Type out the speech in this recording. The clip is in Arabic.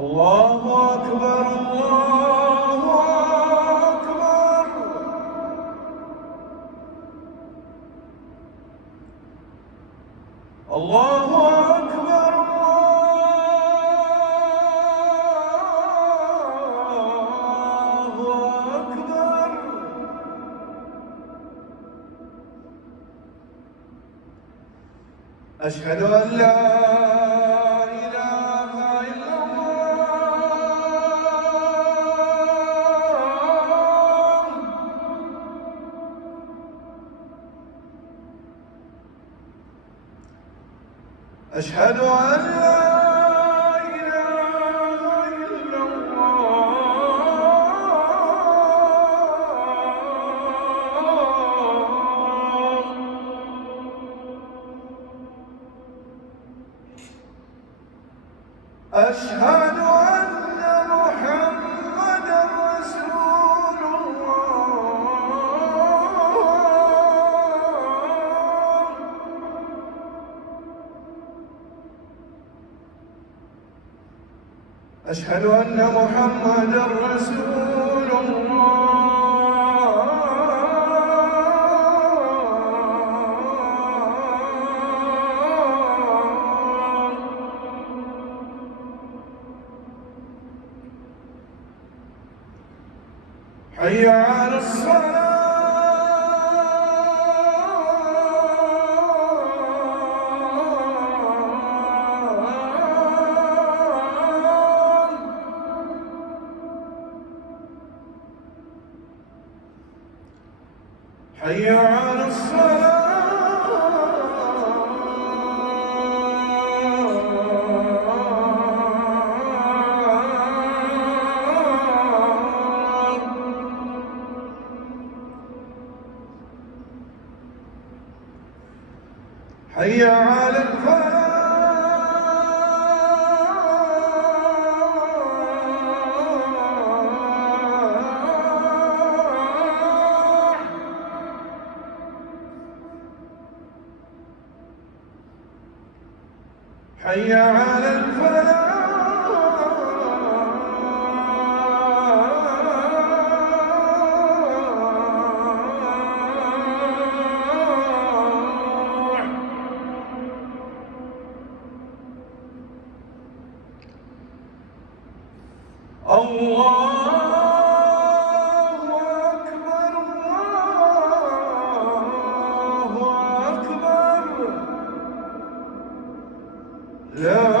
الله أكبر الله أكبر. الله أكبر الله أكبر. أشهد أن لا إله إلا الله. أشهد أن لا إله إلا الله. أشهد أن محمدًا رسول الله. أشهد أن محمدًا رسول الله. حي على الصلاة. حي على الصلاة. حي على الفلاح. حي على الفلاح. الله أكبر الله أكبر. لا